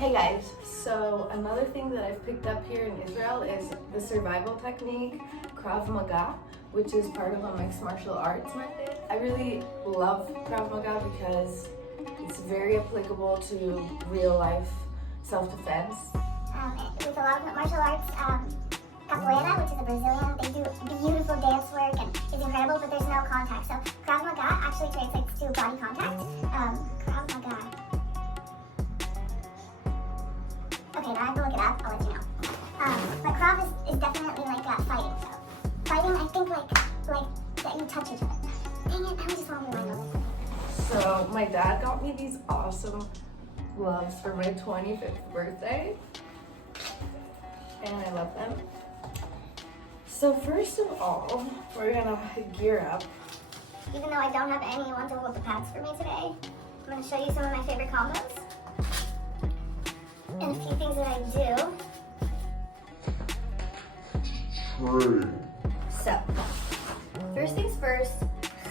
Hey guys, so another thing that I've picked up here in Israel is the survival technique, Krav Maga, which is part of a mixed martial arts method. I really love Krav Maga because it's very applicable to real life self-defense. With a lot of martial arts, capoeira, which is a Brazilian, they do beautiful dance work and it's incredible, but there's no contact. So Krav Maga actually translates to body contact. Krav Maga. Okay, now I have to look it up, I'll let you know. But Krav is definitely like fighting. So fighting, I think like that you touch each other. Dang it, I was just following my nose. So my dad got me these awesome gloves for my 25th birthday, and I love them. So first of all, we're gonna gear up. Even though I don't have anyone to hold the pads for me today, I'm gonna show you some of my favorite combos and a few things that I do. So, first things first,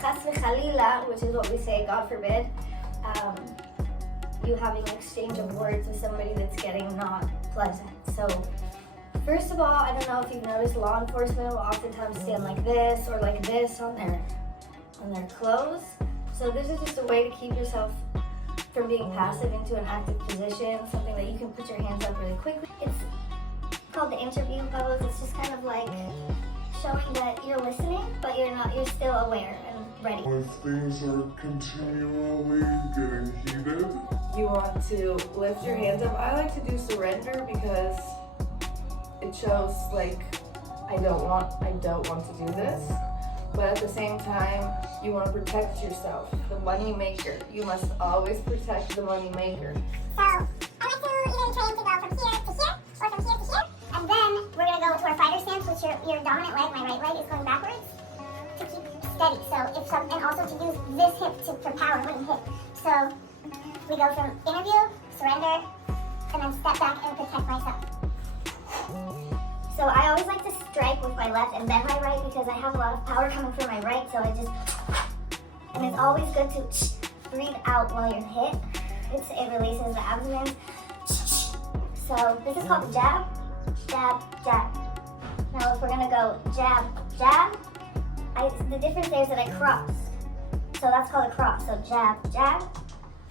chas v'chalila, which is what we say, God forbid, you having an exchange of words with somebody that's getting not pleasant. So, first of all, I don't know if you've noticed, law enforcement will oftentimes stand like this or like this on their clothes. So this is just a way to keep yourself from being passive into an active position, something that you can put your hands up really quickly. It's called the interview pose. It's just kind of like showing that you're listening, but you're still aware and ready. If things are continually getting heated, You want to lift your hands up. I like to do surrender because it shows like I don't want to do this. But at the same time, you want to protect yourself, the money maker. You must always protect the money maker. So, I like to either train to go from here to here, or from here to here. And then we're going to go to our fighter stance, which your dominant leg, my right leg, is going backwards to keep steady. So, and also to use this hip for power, wouldn't hit. So, we go from interview, surrender, and then step back and protect myself. So I always like to strike with my left and then my right because I have a lot of power coming from my right, so and it's always good to breathe out while you're hit. It releases the abdomen. So this is called jab, jab, jab. Now if we're gonna go jab, jab, the difference there is that I cross. So that's called a cross. So jab, jab,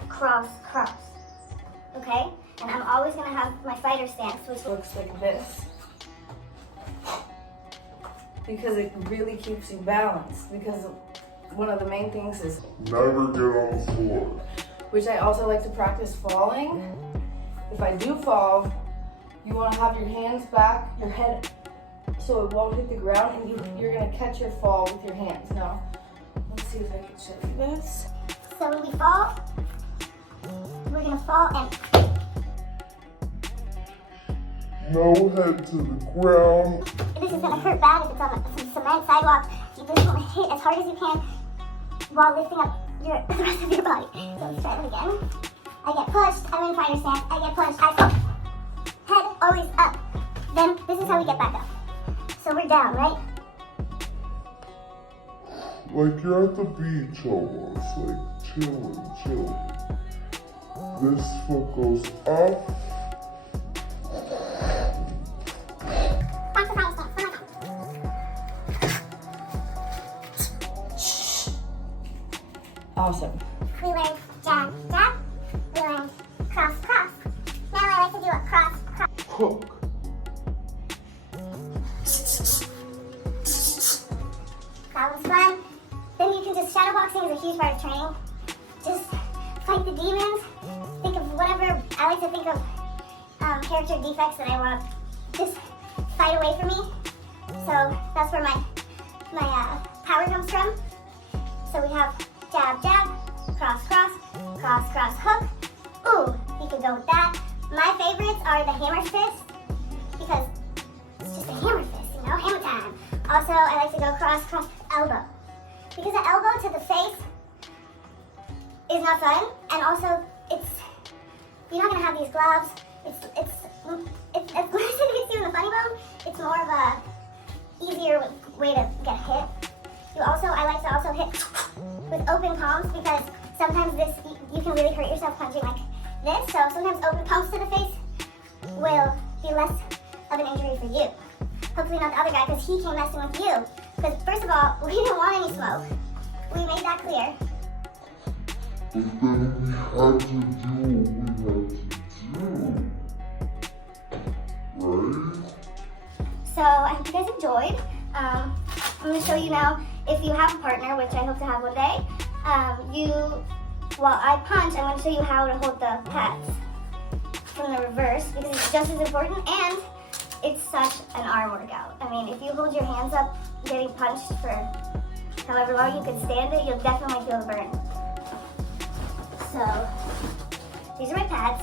cross, cross. Okay? And I'm always gonna have my fighter stance, which Looks like this. Because it really keeps you balanced. Because one of the main things is never get on the floor. which I also like to practice falling. If I do fall, you want to have your hands back, your head, so it won't hit the ground, and you're going to catch your fall with your hands. Now, let's see if I can show you this. So when we fall, we're gonna fall and No head to the ground. this is gonna hurt bad if it's on some cement sidewalk. You just wanna hit as hard as you can while lifting up the rest of your body. So let's try it again. I get pushed, I'm in fighter stance, I get pushed, I fall. Head always up. Then this is how we get back up. So we're down, right? Like you're at the beach almost, like chilling. This foot goes up. Back to fighter stance, Awesome. we learned jab, jab. We learned cross, cross. Now I like to do a cross, cross. Hook. That was fun. Then you can shadowboxing is a huge part of training. Just fight the demons. Think of whatever, I like to think of character defects that I want to just fight away from me. So that's where my power comes from. So we have jab, jab, cross, cross, cross, cross, hook. Ooh, you can go with that. My favorites are the hammer fist because it's just a hammer fist, you know, hammer time. Also, I like to go cross, cross, elbow. Because an elbow to the face is not fun, and also you're not gonna have these gloves. It's as much as it hits you in the funny bone, it's more of a easier way to get hit. I like to also hit with open palms because sometimes you can really hurt yourself punching like this. So sometimes open pumps to the face will be less of an injury for you. Hopefully not the other guy, because he came messing with you. Because first of all, we didn't want any smoke. We made that clear. But then we had to do what we had to do. Right? So I hope you guys enjoyed. I'm going to show you now, if you have a partner, which I hope to have one day, while I punch, I'm going to show you how to hold the pads from the reverse, because it's just as important, and it's such an arm workout. I mean, if you hold your hands up getting punched for however long you can stand it, you'll definitely feel the burn. So, these are my pads.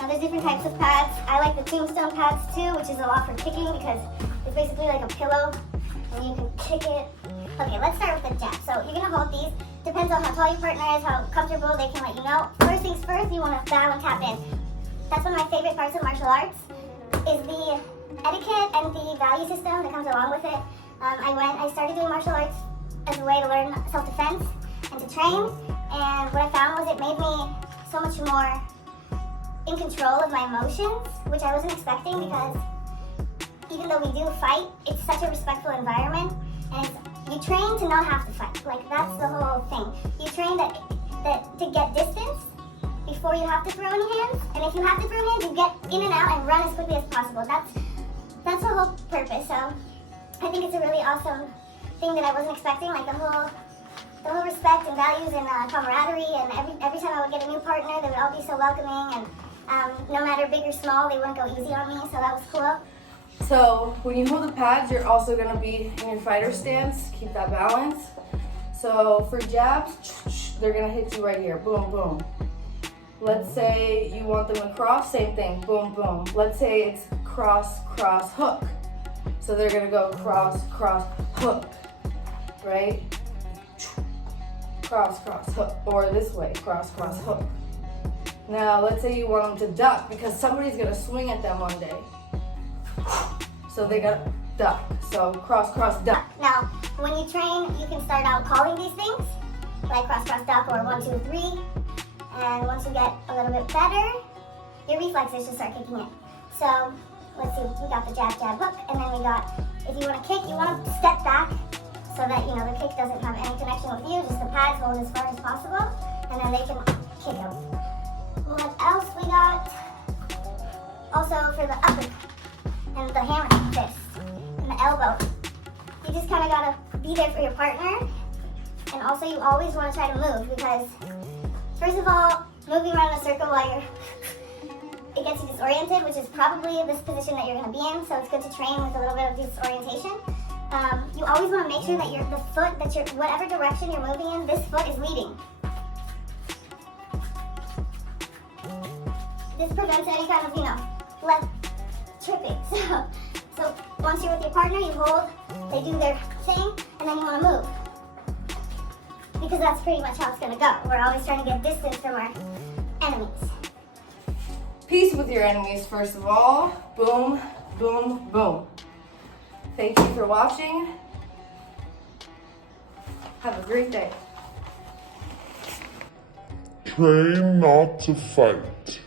Now there's different types of pads. I like the tombstone pads too, which is a lot for kicking because it's basically like a pillow and you can kick it. Okay, let's start with the jab. So you're gonna hold these. Depends on how tall your partner is, how comfortable they can let you know. First things first, you wanna bow and tap in. That's one of my favorite parts of martial arts, is the etiquette and the value system that comes along with it. I started doing martial arts as a way to learn self-defense and to train, and what I found was it made me so much more in control of my emotions, which I wasn't expecting, because even though we do fight, it's such a respectful environment, and you train to not have to fight. Like, that's the whole thing. You train that to get distance before you have to throw any hands, and if you have to throw hands, you get in and out and run as quickly as possible. That's the whole purpose. So I think it's a really awesome thing that I wasn't expecting, like the whole respect and values and camaraderie, and every time I would get a new partner, they would all be so welcoming, and no matter big or small, they wouldn't go easy on me, so that was cool. So when you hold the pads, you're also going to be in your fighter stance. Keep that balance. So for jabs, they're going to hit you right here. Boom, boom. Let's say you want them to cross, same thing. Boom, boom. Let's say it's cross, cross, hook. So they're going to go cross, cross, hook. Right? Cross, cross, hook. Or this way, cross, cross, hook. Now let's say you want them to duck, because somebody's going to swing at them one day. So they got to duck. So cross, cross, duck. Now, when you train, you can start out calling these things, like cross, cross, duck, or 1, 2, 3. And once you get a little bit better, your reflexes should start kicking in. So let's see, we got the jab, jab, hook, and then we got, if you want to kick, you want to step back so that, you know, the kick doesn't have any connection with you, just the pads hold as far as possible, and then they can kick out. What else we got? Also for the upper and the hammer fist and the elbow, you just kind of gotta be there for your partner, and also you always want to try to move, because first of all, moving around in a circle while it gets you disoriented, which is probably this position that you're going to be in, so it's good to train with a little bit of disorientation. You always want to make sure that whatever direction you're moving in, this foot is leading. This prevents any kind of, left tripping. So once you're with your partner, you hold, they do their thing, and then you want to move. Because that's pretty much how it's going to go. We're always trying to get distance from our enemies. Peace with your enemies, first of all. Boom, boom, boom. Thank you for watching. Have a great day. Train not to fight.